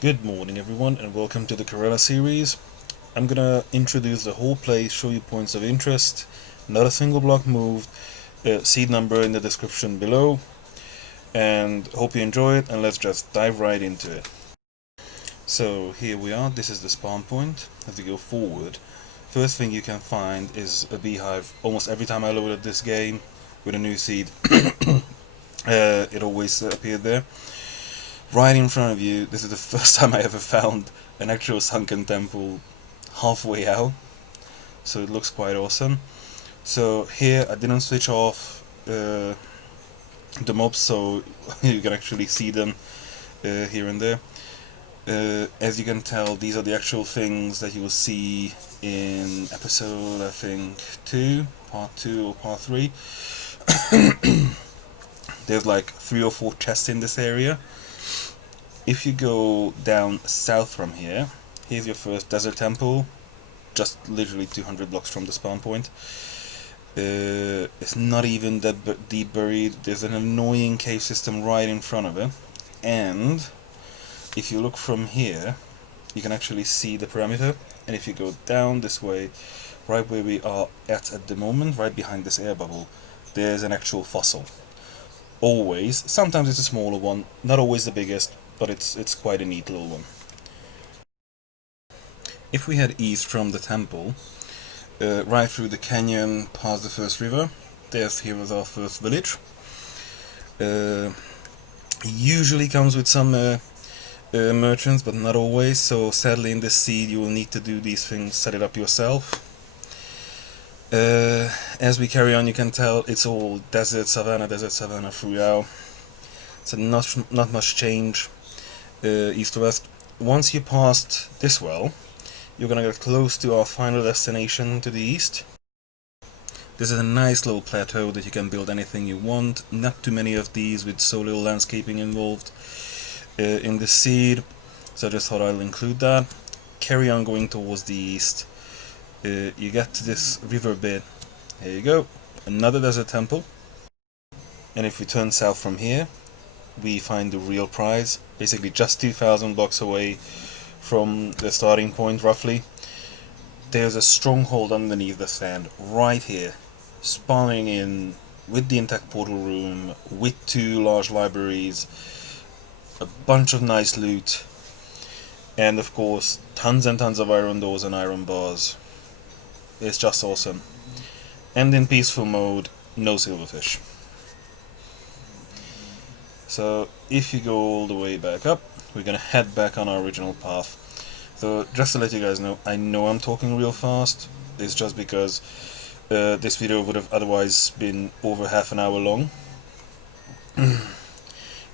Good morning everyone and welcome to the Corella Series. I'm gonna introduce the whole place, show you points of interest, not a single block moved, seed number in the description below, and hope you enjoy it, and let's just dive right into it. So here we are, this is the spawn point. As you go forward, first thing you can find is a beehive. Almost every time I loaded this game with a new seed, it always appeared there. Right in front of you, this is the first time I ever found an actual sunken temple halfway out, so it looks quite awesome. So here I didn't switch off the mobs, so you can actually see them here and there. As you can tell, these are the actual things that you will see in episode, I think, 2, part 2 or part 3. There's like 3 or 4 chests in this area. If you go down south from here, here's your first desert temple, just literally 200 blocks from the spawn point. It's not even that deep buried. There's an annoying cave system right in front of it, and if you look from here, you can actually see the perimeter. And if you go down this way, right where we are at the moment, right behind this air bubble, there's an actual fossil. Always, sometimes it's a smaller one, not always the biggest, but it's quite a neat little one. If we head east from the temple, right through the canyon, past the first river, here is our first village. Usually comes with some merchants, but not always, so sadly in this seed you will need to do these things, set it up yourself. As we carry on, you can tell it's all desert savannah throughout, so not much change east to west. Once you passed this well, you're gonna get close to our final destination to the east. This is a nice little plateau that you can build anything you want. Not too many of these with so little landscaping involved in the seed, so I just thought I'll include that. Carry on going towards the east. You get to this river bed. Here you go, another desert temple. And if we turn south from here, we find the real prize, basically just 2,000 blocks away from the starting point roughly. There's a stronghold underneath the sand right here, spawning in with the intact portal room, with 2 large libraries, a bunch of nice loot, and of course tons and tons of iron doors and iron bars. It's just awesome. And in peaceful mode, no silverfish. So if you go all the way back up, we're gonna head back on our original path. So just to let you guys know, I know I'm talking real fast. It's just because this video would have otherwise been over half an hour long. Here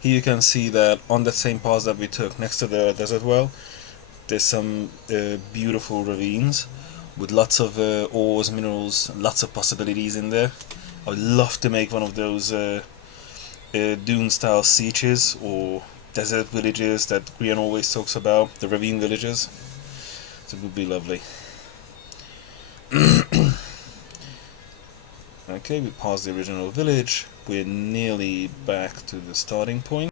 you can see that on the same path that we took next to the desert well, there's some beautiful ravines with lots of ores, minerals, lots of possibilities in there. I would love to make one of those dune style sieges or desert villages that Grian always talks about, the ravine villages. So it would be lovely. Okay, we passed the original village. We're nearly back to the starting point.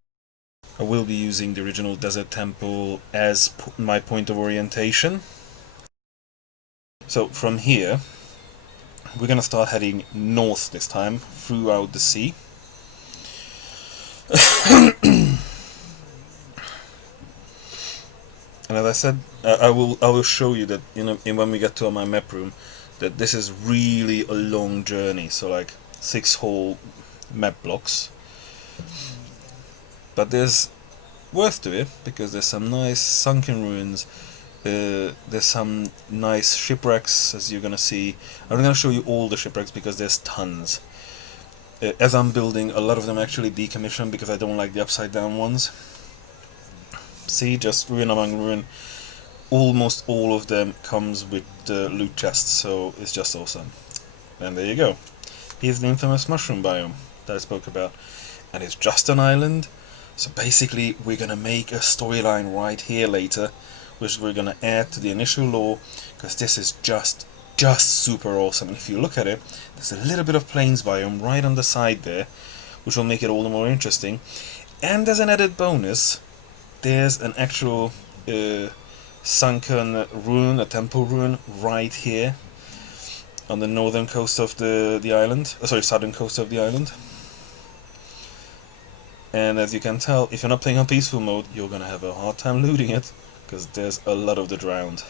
I will be using the original desert temple as my point of orientation. So from here, we're gonna start heading north this time, throughout the sea. And as I said, I will show you that when we get to my map room, that this is really a long journey. So like 6 whole map blocks, but there's worth to it because there's some nice sunken ruins. There's some nice shipwrecks, as you're gonna see. I'm gonna show you all the shipwrecks because there's tons. As I'm building, a lot of them actually decommissioned because I don't like the upside down ones. See, just ruin among ruin. Almost all of them comes with the loot chests, so it's just awesome. And there you go. Here's the infamous mushroom biome that I spoke about. And it's just an island, so basically we're gonna make a storyline right here later, which we're gonna add to the initial lore, because this is just super awesome. And if you look at it, there's a little bit of plains biome right on the side there, which will make it all the more interesting. And as an added bonus, there's an actual sunken ruin, a temple ruin, right here on the northern coast of the island. Sorry, southern coast of the island. And as you can tell, if you're not playing on peaceful mode, you're gonna have a hard time looting it, because there's a lot of the drowned.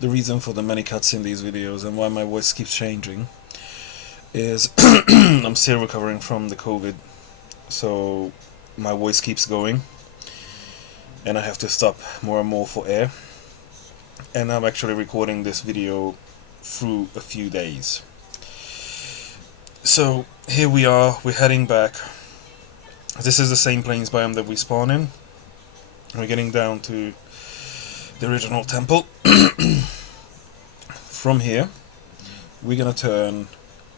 The reason for the many cuts in these videos and why my voice keeps changing is I'm still recovering from the COVID, so my voice keeps going and I have to stop more and more for air, and I'm actually recording this video through a few days. So here we are, we're heading back. This is the same plains biome that we spawn in. We're getting down to the original temple. From here we're gonna turn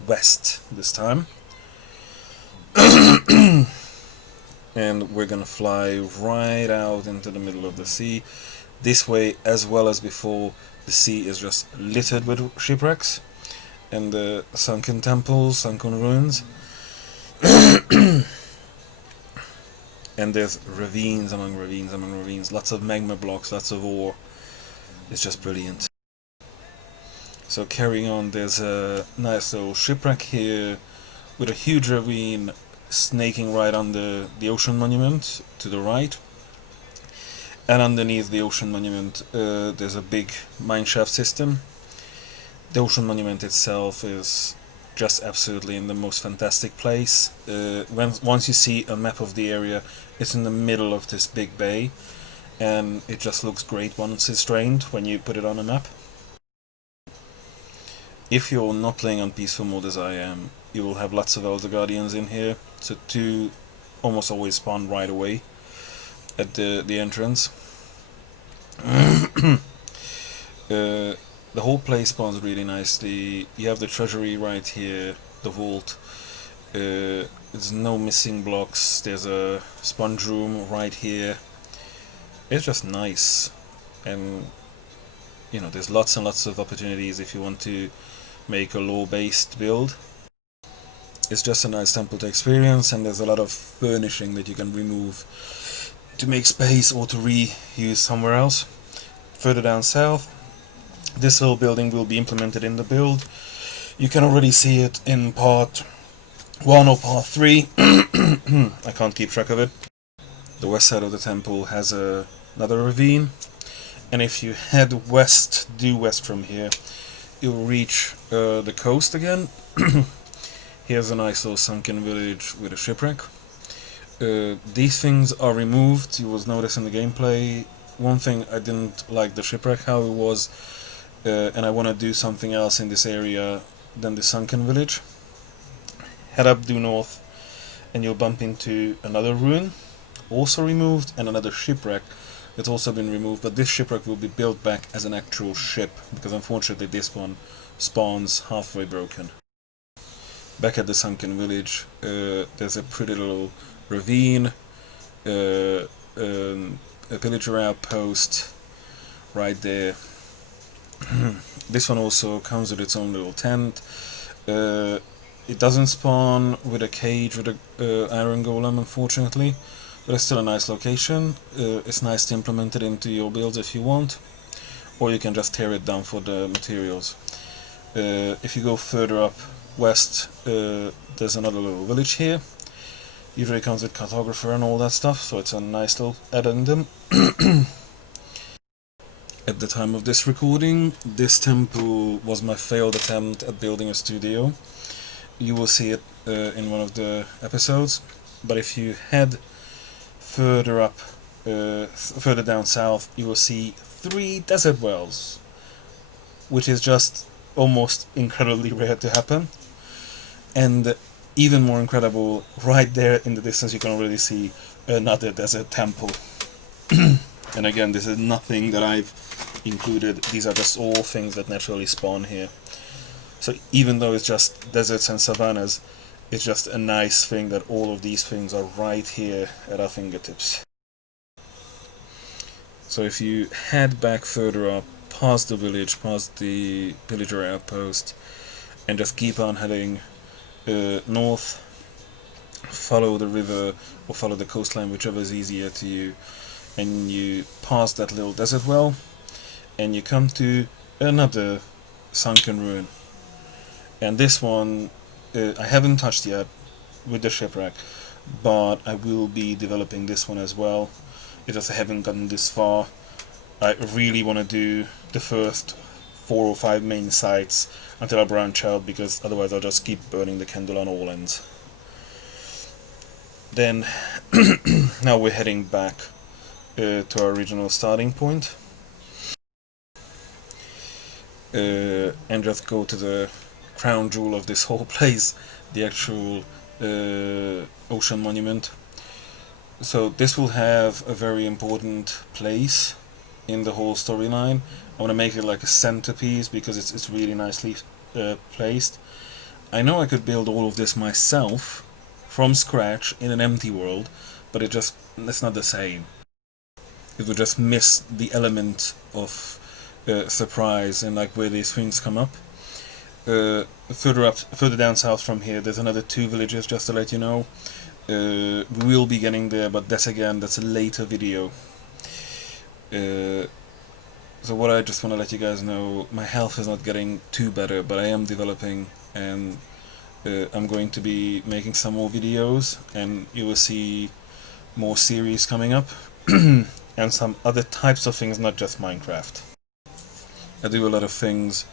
west this time. And we're gonna fly right out into the middle of the sea. This way, as well as before, the sea is just littered with shipwrecks and the sunken temples, sunken ruins. And there's ravines among ravines among ravines, lots of magma blocks, lots of ore. It's just brilliant. So carrying on, there's a nice little shipwreck here with a huge ravine snaking right under the ocean monument to the right. And underneath the ocean monument there's a big mineshaft system. The ocean monument itself is just absolutely in the most fantastic place. Once you see a map of the area, it's in the middle of this big bay, and it just looks great once it's drained when you put it on a map. If you're not playing on peaceful mode as I am, you will have lots of Elder Guardians in here, so two almost always spawn right away at the entrance. The whole place spawns really nicely. You have the treasury right here, the vault. There's no missing blocks. There's a sponge room right here. It's just nice, and you know, there's lots and lots of opportunities if you want to make a lore-based build. It's just a nice temple to experience, and there's a lot of furnishing that you can remove to make space or to reuse somewhere else. Further down south, this little building will be implemented in the build. You can already see it in part 1 or part 3. I can't keep track of it. The west side of the temple has another ravine, and if you head west, due west from here, you'll reach the coast again. Here's a nice little sunken village with a shipwreck. These things are removed. You will notice in the gameplay. One thing, I didn't like the shipwreck, how it was, and I want to do something else in this area than the sunken village. Head up due north and you'll bump into another ruin, also removed, and another shipwreck that's also been removed, but this shipwreck will be built back as an actual ship, because unfortunately this one spawns halfway broken. Back at the sunken village, there's a pretty little ravine, a pillager outpost right there. This one also comes with its own little tent. It doesn't spawn with a cage with a iron golem, unfortunately, but it's still a nice location. It's nice to implement it into your builds if you want, or you can just tear it down for the materials. If you go further up west, there's another little village here. Usually comes with cartographer and all that stuff, so it's a nice little addendum. At the time of this recording, this temple was my failed attempt at building a studio. You will see it in one of the episodes, but if you head further up, further down south, you will see 3 desert wells, which is just almost incredibly rare to happen. And even more incredible, right there in the distance you can already see another desert temple. And again, this is nothing that I've included, these are just all things that naturally spawn here. So even though it's just deserts and savannas, it's just a nice thing that all of these things are right here at our fingertips. So if you head back further up, past the village, past the pillager outpost, and just keep on heading north follow the river or follow the coastline, whichever is easier to you, and you pass that little desert well, and you come to another sunken ruin. And this one I haven't touched yet with the shipwreck, but I will be developing this one as well. It's just I haven't gotten this far. I really want to do the first 4 or 5 main sites until I branch out, because otherwise I'll just keep burning the candle on all ends. Then now we're heading back to our original starting point, and just go to the crown jewel of this whole place, the actual ocean monument. So this will have a very important place in the whole storyline. I want to make it like a centerpiece because it's really nicely placed. I know I could build all of this myself from scratch in an empty world, but it's not the same. It would just miss the element of surprise and like where these things come up. Further down south from here, there's another 2 villages, just to let you know. We will be getting there, but that's a later video. So what I just want to let you guys know, my health is not getting too better, but I am developing, and I'm going to be making some more videos, and you will see more series coming up, and some other types of things, not just Minecraft. I do a lot of things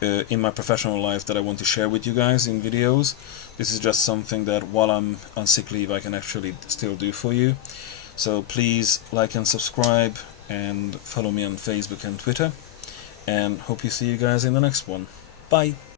in my professional life that I want to share with you guys in videos. This is just something that while I'm on sick leave I can actually still do for you. So please like and subscribe, and follow me on Facebook and Twitter, and hope you see you guys in the next one. Bye!